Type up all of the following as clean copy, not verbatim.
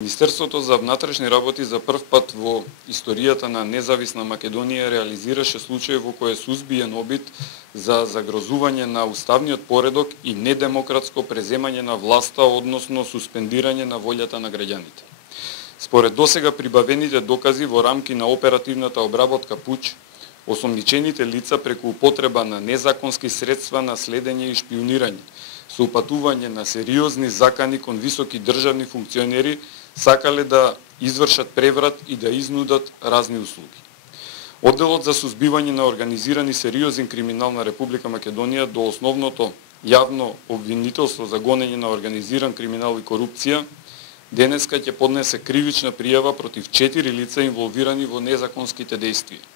Министерството за внатрешни работи за прв пат во историјата на независна Македонија реализираше случај во кој е сузбиен обид за загрозување на уставниот поредок и недемократско преземање на власта, односно суспендирање на волјата на граѓаните. Според досега прибавените докази во рамки на оперативната обработка ПУЧ, осомничените лица преку употреба на незаконски средства на следење и шпионирање, со упатување на сериозни закани кон високи државни функционери, сакале да извршат преврат и да изнудат разни услуги. Одделот за сузбивање на организиран и сериозен криминал на Република Македонија до основното јавно обвинителство за гонење на организиран криминал и корупција, денеска ќе поднесе кривична пријава против 4 лица инволвирани во незаконските дејствија.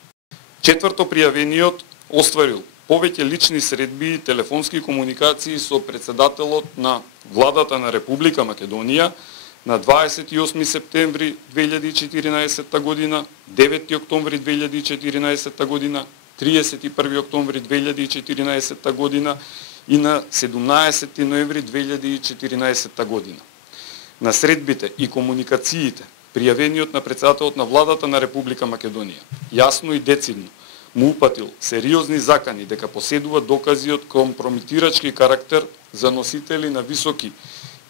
Четврто пријавениот остварил повеќе лични средби и телефонски комуникации со председателот на владата на Република Македонија на 28 септември 2014 година, 9 октомври 2014 година, 31 октомври 2014 година и на 17 ноември 2014 година. На средбите и комуникациите пријавениот на председателот на владата на Република Македонија јасно и децидно му упатил сериозни закани дека поседува докази од компрометирачки карактер за носители на високи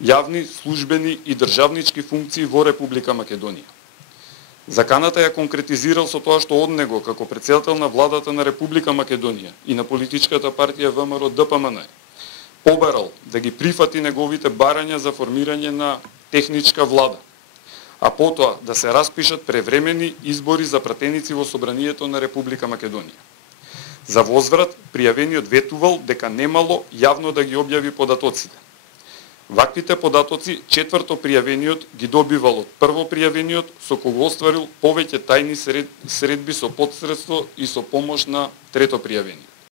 јавни, службени и државнички функции во Република Македонија. Заканата ја конкретизирал со тоа што од него, како председател на владата на Република Македонија и на политичката партија ВМРО ДПМН, побарал да ги прифати неговите барања за формирање на техничка влада, а потоа да се распишат превремени избори за пратеници во Собранието на Република Македонија. За возврат, пријавениот ветувал дека немало јавно да ги објави податоците. Ваквите податоци четврто пријавениот ги добивал од прво пријавениот со кого остварил повеќе тајни средби со подсредство и со помош на трето пријавениот.